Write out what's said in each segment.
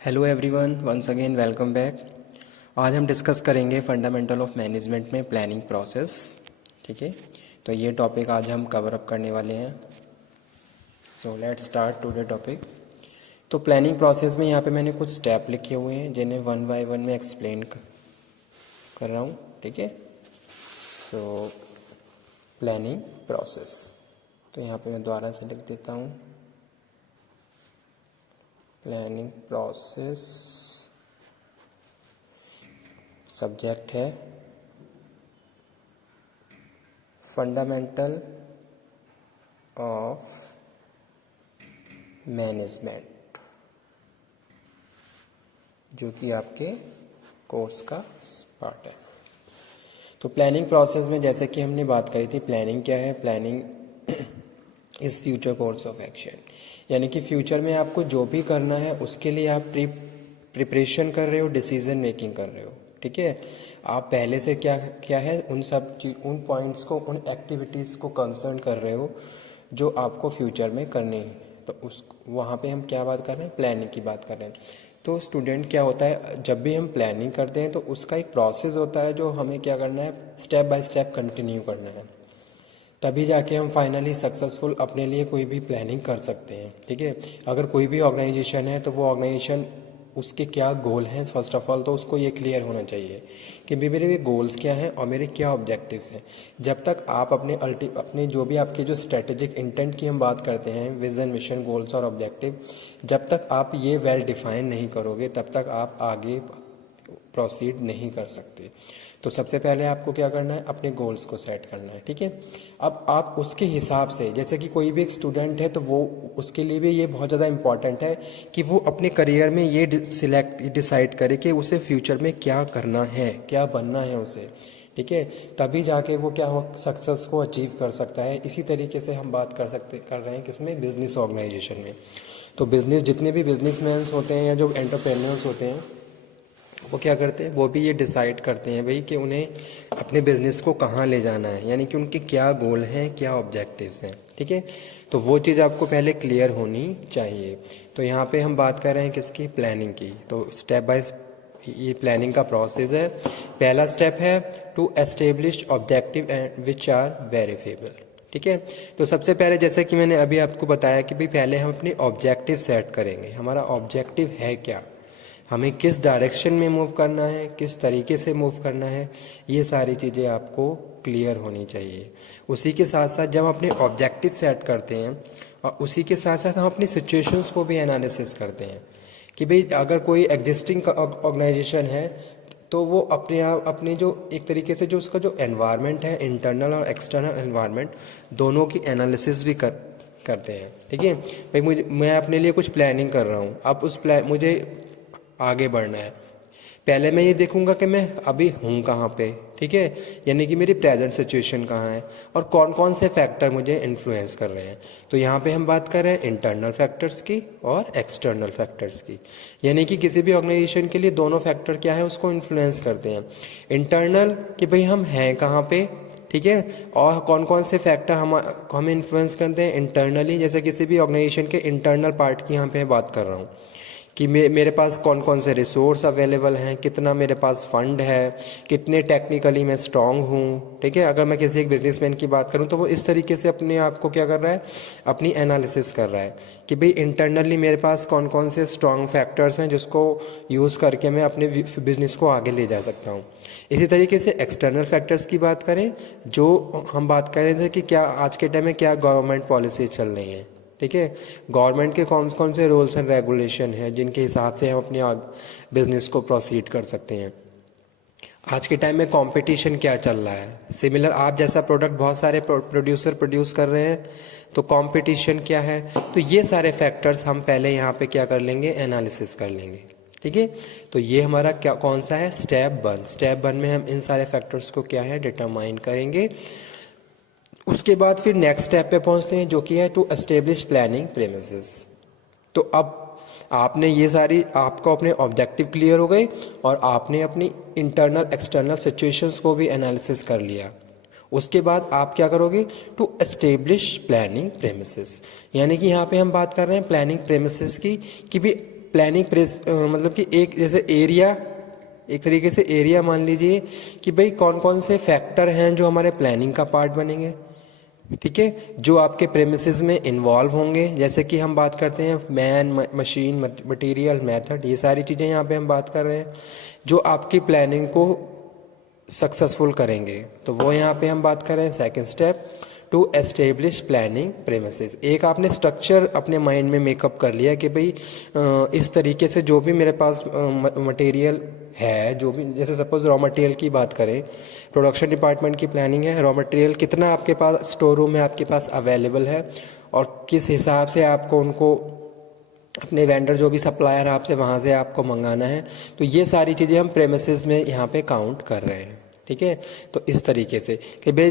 Hello everyone, once again welcome back. आज हम discuss करेंगे फंडामेंटल ऑफ मैनेजमेंट में प्लानिंग प्रोसेस। ठीक है, तो ये टॉपिक आज हम कवर अप करने वाले हैं। So let's start today topic. तो प्लानिंग प्रोसेस में यहाँ पे मैंने कुछ स्टेप लिखे हुए हैं जिन्हें वन बाय वन में एक्सप्लेन कर रहा हूँ। ठीक है, सो प्लानिंग प्रोसेस, तो यहाँ पे मैं दोबारा से लिख देता हूँ। प्लानिंग प्रोसेस सब्जेक्ट है फंडामेंटल ऑफ मैनेजमेंट, जो कि आपके कोर्स का पार्ट है। तो प्लानिंग प्रोसेस में जैसे कि हमने बात करी थी, प्लानिंग क्या है? Planning is future course of action, यानी कि फ्यूचर में आपको जो भी करना है उसके लिए आप प्रिपरेशन कर रहे हो, डिसीजन मेकिंग कर रहे हो। ठीक है, आप पहले से क्या क्या है उन पॉइंट्स को, उन एक्टिविटीज़ को कंसर्न कर रहे हो जो आपको फ्यूचर में करनी है। तो उस वहाँ पे हम क्या बात कर रहे हैं? प्लानिंग की बात कर रहे हैं। तो स्टूडेंट क्या होता है, जब भी हम प्लानिंग करते हैं तो उसका एक प्रोसेस होता है जो हमें क्या करना है, स्टेप बाय स्टेप कंटिन्यू करना है, तभी जाके हम फाइनली सक्सेसफुल अपने लिए कोई भी प्लानिंग कर सकते हैं। ठीक है, अगर कोई भी ऑर्गेनाइजेशन है तो वो ऑर्गेनाइजेशन, उसके क्या गोल हैं, फर्स्ट ऑफ ऑल तो उसको ये क्लियर होना चाहिए कि मेरे गोल्स क्या हैं और मेरे क्या ऑब्जेक्टिव्स हैं। जब तक आप अपने जो भी आपके जो स्ट्रेटेजिक इंटेंट की हम बात करते हैं, विजन, मिशन, गोल्स और ऑब्जेक्टिव, जब तक आप ये वेल डिफाइन नहीं करोगे तब तक आप आगे प्रोसीड नहीं कर सकते। तो सबसे पहले आपको क्या करना है? अपने गोल्स को सेट करना है। ठीक है, अब आप उसके हिसाब से, जैसे कि कोई भी एक स्टूडेंट है तो वो, उसके लिए भी ये बहुत ज़्यादा इंपॉर्टेंट है कि वो अपने करियर में ये डिसाइड करे कि उसे फ्यूचर में क्या करना है, क्या बनना है उसे। ठीक है, तभी जाके वो क्या हो, सक्सेस को अचीव कर सकता है। इसी तरीके से हम बात कर रहे हैं किसमें? बिजनेस ऑर्गेनाइजेशन में। तो बिजनेस, जितने भी बिजनेसमैन होते हैं या जो एंटरप्रेन्योर्स होते हैं, वो क्या करते हैं? वो भी ये डिसाइड करते हैं भाई कि उन्हें अपने बिजनेस को कहाँ ले जाना है, यानी कि उनके क्या गोल हैं, क्या ऑब्जेक्टिव्स हैं। ठीक है, तो वो चीज़ आपको पहले क्लियर होनी चाहिए। तो यहाँ पे हम बात कर रहे हैं किसकी? प्लानिंग की। तो स्टेप बाय ये प्लानिंग का प्रोसेस है। पहला स्टेप है to establish objective and which are verifiable. ठीक है, तो सबसे पहले जैसे कि मैंने अभी आपको बताया कि भाई पहले हम अपनी ऑब्जेक्टिव सेट करेंगे। हमारा ऑब्जेक्टिव है क्या, हमें किस डायरेक्शन में मूव करना है, किस तरीके से मूव करना है, ये सारी चीज़ें आपको क्लियर होनी चाहिए। उसी के साथ साथ जब हम अपने ऑब्जेक्टिव सेट करते हैं और उसी के साथ साथ हम अपनी सिचुएशंस को भी एनालिसिस करते हैं कि भाई अगर कोई एग्जिस्टिंग ऑर्गेनाइजेशन है तो वो अपने आप, अपने जो एक तरीके से जो उसका जो एनवायरनमेंट है, इंटरनल और एक्सटर्नल एनवायरनमेंट, दोनों की एनालिसिस भी करते हैं। ठीक है भाई, मैं अपने लिए कुछ प्लानिंग कर रहा हूँ, अब उस मुझे आगे बढ़ना है। पहले मैं ये देखूंगा कि मैं अभी हूँ कहाँ पे। ठीक है, यानी कि मेरी प्रेजेंट सिचुएशन कहाँ है और कौन कौन से फैक्टर मुझे इन्फ्लुएंस कर रहे हैं। तो यहाँ पे हम बात कर रहे हैं इंटरनल फैक्टर्स की और एक्सटर्नल फैक्टर्स की, यानी कि किसी भी ऑर्गेनाइजेशन के लिए दोनों फैक्टर क्या है, उसको इन्फ्लुएंस करते हैं। इंटरनल कि भाई हम हैं कहाँ पे, ठीक है, और कौन कौन से फैक्टर हमें इन्फ्लुएंस करते हैं इंटरनली। जैसे किसी भी ऑर्गेनाइजेशन के इंटरनल पार्ट की यहाँ पे बात कर रहा हूँ कि मेरे पास कौन कौन से रिसोर्स अवेलेबल हैं, कितना मेरे पास फंड है, कितने टेक्निकली मैं स्ट्रांग हूँ। ठीक है, अगर मैं किसी एक बिजनेसमैन की बात करूँ तो वो इस तरीके से अपने आप को क्या कर रहा है, अपनी एनालिसिस कर रहा है कि भाई इंटरनली मेरे पास कौन कौन से स्ट्रांग फैक्टर्स हैं जिसको यूज़ करके मैं अपने बिजनेस को आगे ले जा सकता हूँ। इसी तरीके से एक्सटर्नल फैक्टर्स की बात करें, जो हम बात करें थे कि क्या आज के टाइम में क्या गवर्नमेंट पॉलिसी चल रही है। ठीक है, गवर्नमेंट के कौन कौन से रूल्स एंड रेगुलेशन है जिनके हिसाब से हम अपने बिजनेस को प्रोसीड कर सकते हैं। आज के टाइम में कंपटीशन क्या चल रहा है, सिमिलर आप जैसा प्रोडक्ट बहुत सारे प्रोड्यूसर प्रोड्यूस कर रहे हैं, तो कंपटीशन क्या है। तो ये सारे फैक्टर्स हम पहले यहाँ पे क्या कर लेंगे, एनालिसिस कर लेंगे। ठीक है, तो ये हमारा क्या कौन सा है, स्टेप 1। स्टेप 1 में हम इन सारे फैक्टर्स को क्या है, डिटरमाइन करेंगे। उसके बाद फिर नेक्स्ट स्टेप पे पहुंचते हैं जो कि है टू एस्टेब्लिश प्लानिंग प्रेमिसेस। तो अब आपने ये सारी, आपको अपने ऑब्जेक्टिव क्लियर हो गए और आपने अपनी इंटरनल एक्सटर्नल सिचुएशंस को भी एनालिसिस कर लिया। उसके बाद आप क्या करोगे, टू एस्टेब्लिश प्लानिंग प्रेमिसेस, यानी कि यहाँ पे हम बात कर रहे हैं प्लानिंग प्रेमिसेस की कि भी प्लानिंग मतलब कि एक जैसे एरिया, एक तरीके से एरिया मान लीजिए कि भाई कौन कौन से फैक्टर हैं जो हमारे प्लानिंग का पार्ट बनेंगे, ठीक है, जो आपके प्रेमिसेस में इन्वॉल्व होंगे। जैसे कि हम बात करते हैं मैन, मशीन, मटेरियल, मेथड, ये सारी चीज़ें यहाँ पे हम बात कर रहे हैं जो आपकी प्लानिंग को सक्सेसफुल करेंगे। तो वो यहाँ पे हम बात कर रहे हैं second step, to establish planning premises. एक आपने स्ट्रक्चर अपने माइंड में मेकअप कर लिया कि भाई इस तरीके से जो भी मेरे पास मटेरियल है, जो भी, जैसे सपोज रॉ मटेरियल की बात करें, प्रोडक्शन डिपार्टमेंट की प्लानिंग है, रॉ मटेरियल कितना आपके पास स्टोर रूम में आपके पास अवेलेबल है और किस हिसाब से आपको उनको अपने वेंडर जो भी सप्लायर है आपसे वहाँ से आपको मंगाना है। तो ये सारी चीज़ें हम प्रेमिसेस में यहाँ पे काउंट कर रहे हैं, ठीक है। तो इस तरीके से कि भाई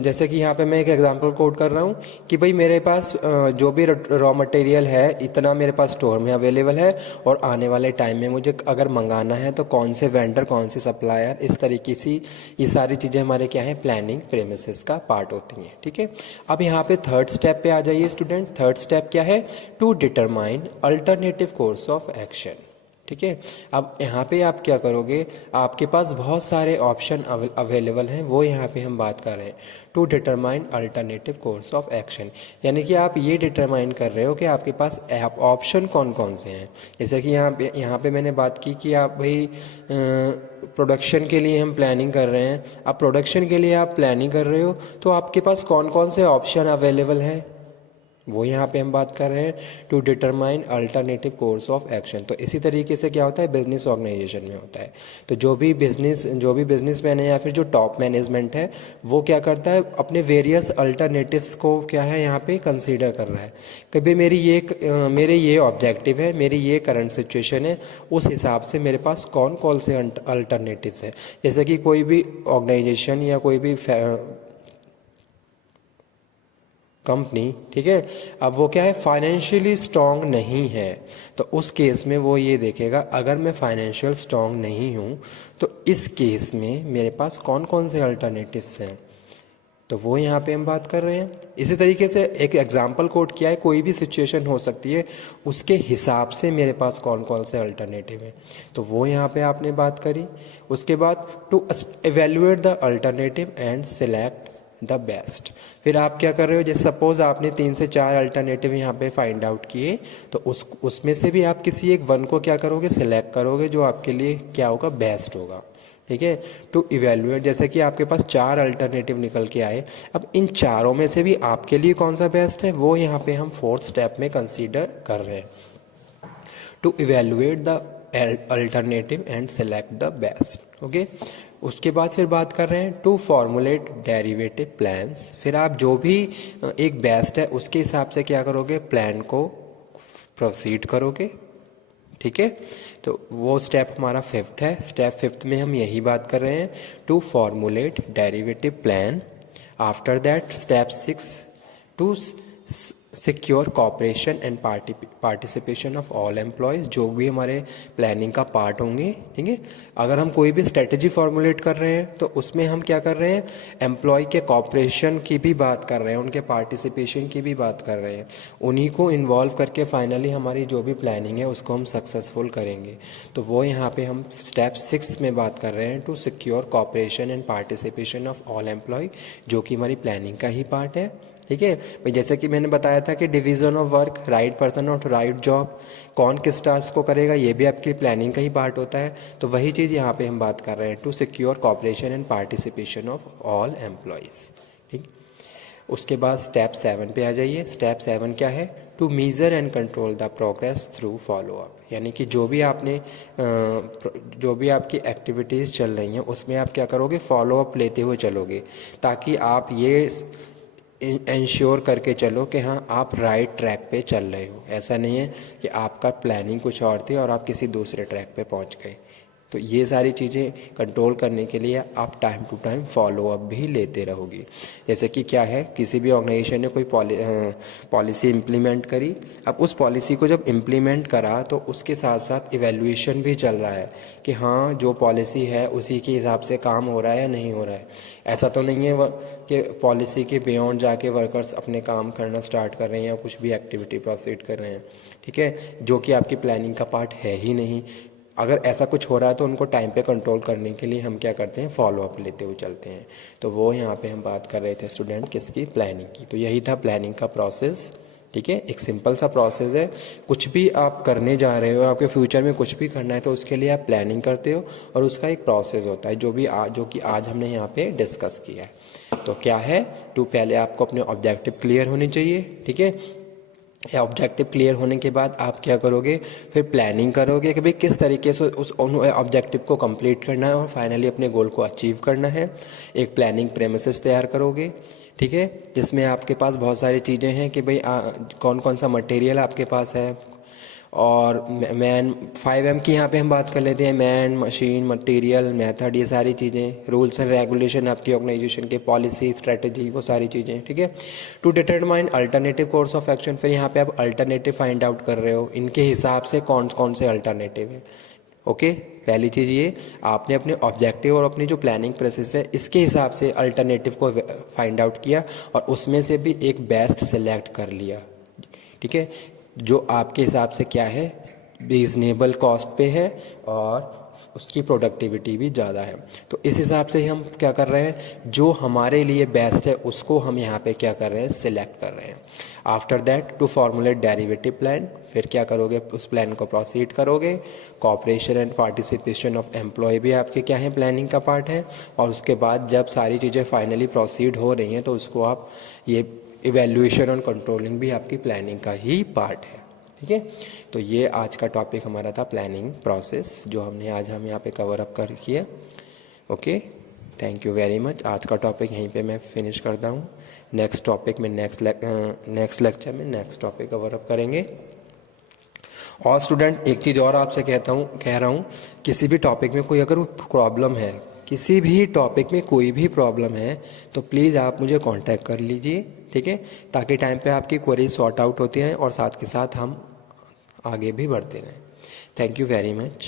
जैसे कि यहाँ पे मैं एक एग्जांपल कोट कर रहा हूँ कि भाई मेरे पास जो भी रॉ मटेरियल है इतना मेरे पास स्टोर में अवेलेबल है और आने वाले टाइम में मुझे अगर मंगाना है तो कौन से वेंडर, कौन से सप्लायर, इस तरीके से ये सारी चीज़ें हमारे क्या है, प्लानिंग प्रेमिसेस का पार्ट होती हैं, ठीक है। अब यहाँ पे थर्ड स्टेप पे आ जाइए स्टूडेंट। थर्ड स्टेप क्या है, to determine alternative course of action, ठीक है। अब यहाँ पे आप क्या करोगे, आपके पास बहुत सारे ऑप्शन अवेलेबल हैं, वो यहाँ पे हम बात कर रहे हैं to determine alternative course of action, यानी कि आप ये डिटरमाइन कर रहे हो कि आपके पास ऑप्शन कौन कौन से हैं। जैसे कि यहाँ पे मैंने बात की कि आप भाई प्रोडक्शन के लिए हम प्लानिंग कर रहे हैं। अब प्रोडक्शन के लिए आप प्लानिंग कर रहे हो तो आपके पास कौन कौन से ऑप्शन अवेलेबल हैं, वो यहाँ पे हम बात कर रहे हैं to determine alternative course of action. तो इसी तरीके से क्या होता है, बिजनेस ऑर्गेनाइजेशन में होता है। तो जो भी बिजनेसमैन है या फिर जो टॉप मैनेजमेंट है वो क्या करता है, अपने वेरियस अल्टरनेटिव्स को क्या है यहाँ पे कंसीडर कर रहा है कि भाई मेरे ये ऑब्जेक्टिव है, मेरी ये करंट सिचुएशन है, उस हिसाब से मेरे पास कौन कौन से अल्टरनेटिव्स है। जैसे कि कोई भी ऑर्गेनाइजेशन या कोई भी कंपनी, ठीक है, अब वो क्या है, फाइनेंशियली स्ट्रांग नहीं है, तो उस केस में वो ये देखेगा अगर मैं फाइनेंशियल स्ट्रांग नहीं हूँ तो इस केस में मेरे पास कौन कौन से अल्टरनेटिव्स हैं, तो वो यहाँ पे हम बात कर रहे हैं। इसी तरीके से एक एग्जांपल कोट किया है, कोई भी सिचुएशन हो सकती है, उसके हिसाब से मेरे पास कौन कौन से अल्टरनेटिव हैं, तो वो यहाँ पे आपने बात करी। उसके बाद to evaluate the alternative and select the best. फिर आप क्या कर रहे हो, जैसे सपोज आपने 3 से 4 अल्टरनेटिव यहाँ पे फाइंड आउट किए, तो उसमें से भी आप किसी एक वन को क्या करोगे, सिलेक्ट करोगे, जो आपके लिए क्या होगा, बेस्ट होगा, ठीक है। टू इवेल्युएट, जैसे कि आपके पास 4 अल्टरनेटिव निकल के आए, अब इन चारों में से भी आपके लिए कौन सा बेस्ट है, वो यहाँ पे हम फोर्थ स्टेप में कंसीडर कर रहे हैं, to evaluate the alternative and select the best, okay. उसके बाद फिर बात कर रहे हैं टू फॉर्मुलेट डेरिवेटिव प्लान्स। फिर आप जो भी एक बेस्ट है उसके हिसाब से क्या करोगे, प्लान को प्रोसीड करोगे, ठीक है। तो वो स्टेप हमारा फिफ्थ है। स्टेप फिफ्थ में हम यही बात कर रहे हैं, to formulate derivative plan. After that step 6, to secure cooperation and participation of all employees, जो भी हमारे प्लानिंग का पार्ट होंगे, ठीक है। अगर हम कोई भी स्ट्रेटजी फॉर्मुलेट कर रहे हैं तो उसमें हम क्या कर रहे हैं, एम्प्लॉय के कॉपरेशन की भी बात कर रहे हैं, उनके पार्टिसिपेशन की भी बात कर रहे हैं, उन्हीं को इन्वॉल्व करके फाइनली हमारी जो भी प्लानिंग है उसको हम सक्सेसफुल करेंगे। तो वो यहाँ पे हम स्टेप 6 में बात कर रहे हैं, to secure cooperation and participation of all employee, जो कि हमारी प्लानिंग का ही पार्ट है, ठीक है भाई। जैसे कि मैंने बताया था कि division of work, right person और राइट जॉब, कौन किस टास्क को करेगा, ये भी आपकी प्लानिंग का ही पार्ट होता है। तो वही चीज़ यहाँ पे हम बात कर रहे हैं, to secure cooperation and participation of all employees, ठीक। उसके बाद स्टेप 7 पे आ जाइए। स्टेप 7 क्या है, to measure and control the progress through follow up, यानी कि जो भी आपकी एक्टिविटीज़ चल रही हैं उसमें आप क्या करोगे, फॉलोअप लेते हुए चलोगे, ताकि आप ये इंश्योर करके चलो कि हाँ आप राइट ट्रैक पे चल रहे हो। ऐसा नहीं है कि आपका प्लानिंग कुछ और थी और आप किसी दूसरे ट्रैक पे पहुंच गए, तो ये सारी चीज़ें कंट्रोल करने के लिए आप time to time follow up भी लेते रहोगे। जैसे कि क्या है, किसी भी ऑर्गेनाइजेशन ने कोई पॉलिसी इम्प्लीमेंट करी, अब उस पॉलिसी को जब इम्प्लीमेंट करा तो उसके साथ साथ इवैल्यूएशन भी चल रहा है कि हाँ जो पॉलिसी है उसी के हिसाब से काम हो रहा है या नहीं हो रहा है। ऐसा तो नहीं है कि पॉलिसी के बियॉन्ड जाके वर्कर्स अपने काम करना स्टार्ट कर रहे हैं या कुछ भी एक्टिविटी प्रोसीड कर रहे हैं, ठीक है, जो कि आपकी प्लानिंग का पार्ट है ही नहीं। अगर ऐसा कुछ हो रहा है तो उनको टाइम पे कंट्रोल करने के लिए हम क्या करते हैं, फॉलो अप लेते हुए चलते हैं। तो वो यहाँ पे हम बात कर रहे थे स्टूडेंट किसकी, प्लानिंग की। तो यही था प्लानिंग का प्रोसेस, ठीक है। एक सिंपल सा प्रोसेस है, कुछ भी आप करने जा रहे हो, आपके फ्यूचर में कुछ भी करना है तो उसके लिए आप प्लानिंग करते हो और उसका एक प्रोसेस होता है जो कि आज हमने यहाँ पे डिस्कस किया है। तो क्या है, पहले आपको अपने ऑब्जेक्टिव क्लियर होने चाहिए, ठीक है। ऑब्जेक्टिव क्लियर होने के बाद आप क्या करोगे, फिर प्लानिंग करोगे कि भाई किस तरीके से उस ऑब्जेक्टिव को कंप्लीट करना है और फाइनली अपने गोल को अचीव करना है। एक प्लानिंग प्रेमिसेस तैयार करोगे, ठीक है, जिसमें आपके पास बहुत सारी चीज़ें हैं कि भाई कौन कौन सा मटेरियल आपके पास है, और मैन 5M की यहाँ पे हम बात कर लेते हैं, मैन, मशीन, मटेरियल, मेथड, ये सारी चीज़ें, रूल्स एंड रेगुलेशन, आपकी ऑर्गेनाइजेशन के पॉलिसी, स्ट्रेटजी, वो सारी चीज़ें, ठीक है। To determine alternative course of action, फिर यहाँ पे आप अल्टरनेटिव फाइंड आउट कर रहे हो, इनके हिसाब से कौन कौन से अल्टरनेटिव है। ओके, पहली चीज़ ये, आपने अपने ऑब्जेक्टिव और अपनी जो प्लानिंग प्रोसेस है इसके हिसाब से अल्टरनेटिव को फाइंड आउट किया और उसमें से भी एक बेस्ट सेलेक्ट कर लिया, ठीक है, जो आपके हिसाब से क्या है, रीजनेबल कॉस्ट पे है और उसकी प्रोडक्टिविटी भी ज़्यादा है। तो इस हिसाब से हम क्या कर रहे हैं, जो हमारे लिए बेस्ट है उसको हम यहाँ पे क्या कर रहे हैं, सिलेक्ट कर रहे हैं। After that to formulate derivative plan, फिर क्या करोगे, उस प्लान को प्रोसीड करोगे। Cooperation and participation of employee भी आपके क्या है, प्लानिंग का पार्ट है। और उसके बाद जब सारी चीज़ें फाइनली प्रोसीड हो रही हैं तो उसको आप ये इवैल्यूएशन और कंट्रोलिंग भी आपकी प्लानिंग का ही पार्ट है, ठीक है। तो ये आज का टॉपिक हमारा था प्लानिंग प्रोसेस, जो हमने आज हम यहाँ पे कवर अप कर किया। Okay, thank you very much. आज का टॉपिक यहीं पे मैं फिनिश करता हूँ। नेक्स्ट टॉपिक में नेक्स्ट लेक्चर में नेक्स्ट टॉपिक कवर अप करेंगे। और स्टूडेंट एक चीज़ और आपसे कह रहा हूँ, किसी भी टॉपिक में कोई अगर प्रॉब्लम है, किसी भी टॉपिक में कोई भी प्रॉब्लम है तो प्लीज़ आप मुझे कांटेक्ट कर लीजिए, ठीक है, ताकि टाइम पे आपकी क्वेरी सॉर्ट आउट होती हैं और साथ के साथ हम आगे भी बढ़ते रहें। Thank you very much.